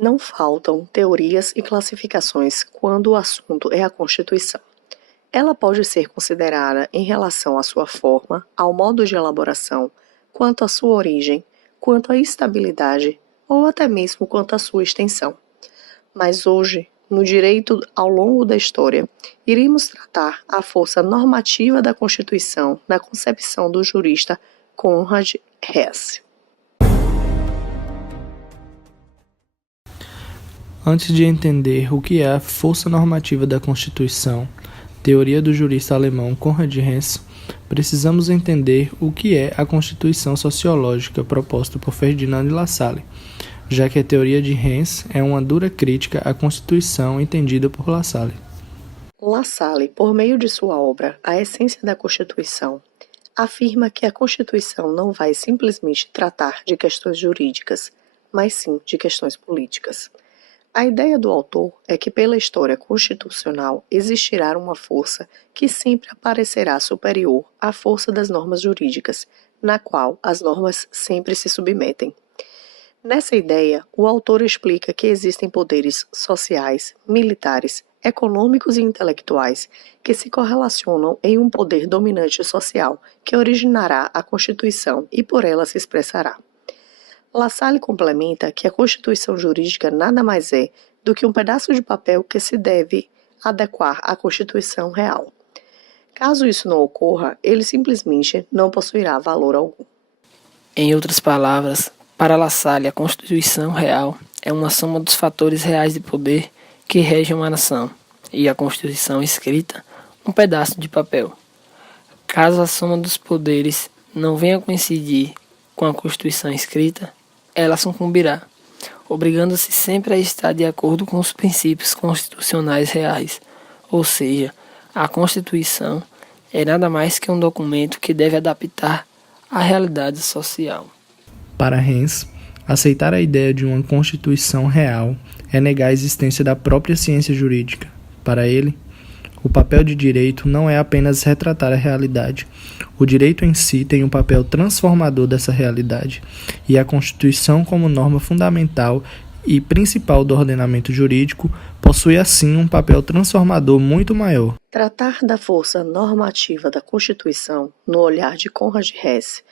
Não faltam teorias e classificações quando o assunto é a Constituição. Ela pode ser considerada em relação à sua forma, ao modo de elaboração, quanto à sua origem, quanto à estabilidade ou até mesmo quanto à sua extensão. Mas hoje, no direito ao longo da história, iremos tratar a força normativa da Constituição na concepção do jurista Conrad Hesse. Antes de entender o que é a força normativa da Constituição, teoria do jurista alemão Conrad Hesse, precisamos entender o que é a Constituição sociológica proposta por Ferdinand Lassalle, já que a teoria de Hesse é uma dura crítica à Constituição entendida por Lassalle. Lassalle, por meio de sua obra A Essência da Constituição, afirma que a Constituição não vai simplesmente tratar de questões jurídicas, mas sim de questões políticas. A ideia do autor é que pela história constitucional existirá uma força que sempre aparecerá superior à força das normas jurídicas, na qual as normas sempre se submetem. Nessa ideia, o autor explica que existem poderes sociais, militares, econômicos e intelectuais que se correlacionam em um poder dominante social que originará a Constituição e por ela se expressará. Lassalle complementa que a Constituição jurídica nada mais é do que um pedaço de papel que se deve adequar à Constituição real. Caso isso não ocorra, ele simplesmente não possuirá valor algum. Em outras palavras, para Lassalle, a Constituição real é uma soma dos fatores reais de poder que regem uma nação, e a Constituição escrita, um pedaço de papel. Caso a soma dos poderes não venha coincidir com a Constituição escrita, ela sucumbirá, obrigando-se sempre a estar de acordo com os princípios constitucionais reais, ou seja, a Constituição é nada mais que um documento que deve adaptar à realidade social. Para Hesse, aceitar a ideia de uma Constituição real é negar a existência da própria ciência jurídica. Para ele, o papel de direito não é apenas retratar a realidade. O direito em si tem um papel transformador dessa realidade, e a Constituição, como norma fundamental e principal do ordenamento jurídico, possui assim um papel transformador muito maior. Tratar da força normativa da Constituição, no olhar de Conrad Hesse,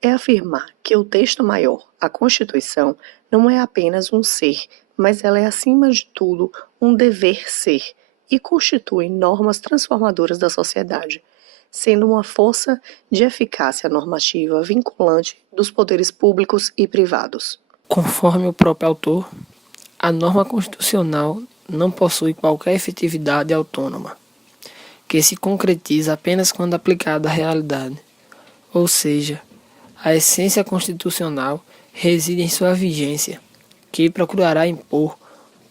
é afirmar que o texto maior, a Constituição, não é apenas um ser, mas ela é, acima de tudo, um dever ser, e constitui normas transformadoras da sociedade, sendo uma força de eficácia normativa vinculante dos poderes públicos e privados. Conforme o próprio autor, a norma constitucional não possui qualquer efetividade autônoma, que se concretiza apenas quando aplicada à realidade. Ou seja, a essência constitucional reside em sua vigência, que procurará impor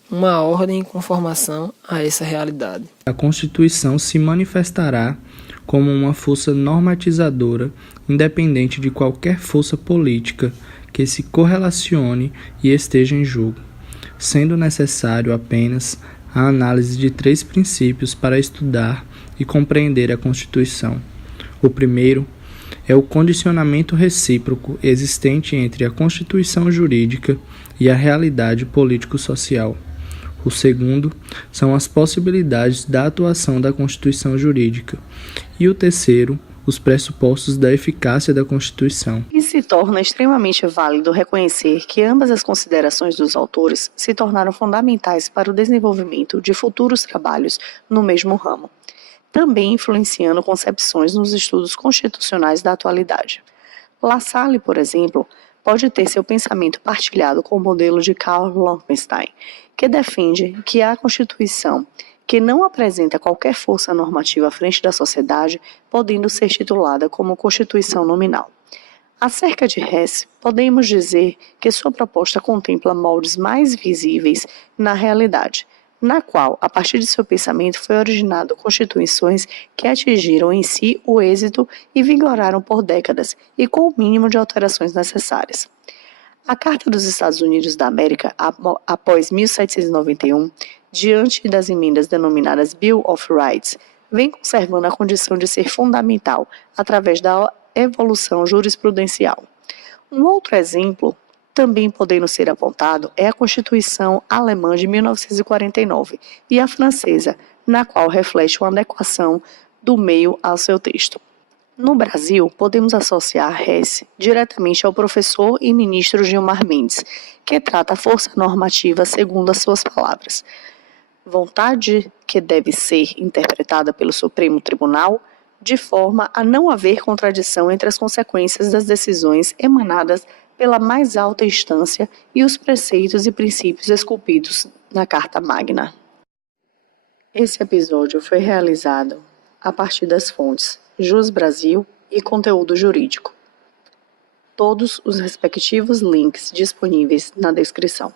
uma ordem em conformação a essa realidade. A Constituição se manifestará como uma força normatizadora, independente de qualquer força política que se correlacione e esteja em jogo, sendo necessário apenas a análise de 3 princípios para estudar e compreender a Constituição. O primeiro é o condicionamento recíproco existente entre a Constituição jurídica e a realidade político-social. O segundo são as possibilidades da atuação da Constituição jurídica. E o terceiro, os pressupostos da eficácia da Constituição. E se torna extremamente válido reconhecer que ambas as considerações dos autores se tornaram fundamentais para o desenvolvimento de futuros trabalhos no mesmo ramo, também influenciando concepções nos estudos constitucionais da atualidade. Lassalle, por exemplo, pode ter seu pensamento partilhado com o modelo de Karl Loewenstein, que defende que a Constituição, que não apresenta qualquer força normativa à frente da sociedade, podendo ser titulada como Constituição nominal. Acerca de Hesse, podemos dizer que sua proposta contempla moldes mais visíveis na realidade, na qual, a partir de seu pensamento, foi originado constituições que atingiram em si o êxito e vigoraram por décadas e com o mínimo de alterações necessárias. A Carta dos Estados Unidos da América, após 1791, diante das emendas denominadas Bill of Rights, vem conservando a condição de ser fundamental através da evolução jurisprudencial. Um outro exemplo também podendo ser apontado é a Constituição Alemã de 1949 e a francesa, na qual reflete uma adequação do meio ao seu texto. No Brasil, podemos associar Hess diretamente ao professor e ministro Gilmar Mendes, que trata a força normativa segundo as suas palavras. Vontade que deve ser interpretada pelo Supremo Tribunal de forma a não haver contradição entre as consequências das decisões emanadas pela mais alta instância e os preceitos e princípios esculpidos na Carta Magna. Esse episódio foi realizado a partir das fontes Jus Brasil e Conteúdo Jurídico. Todos os respectivos links disponíveis na descrição.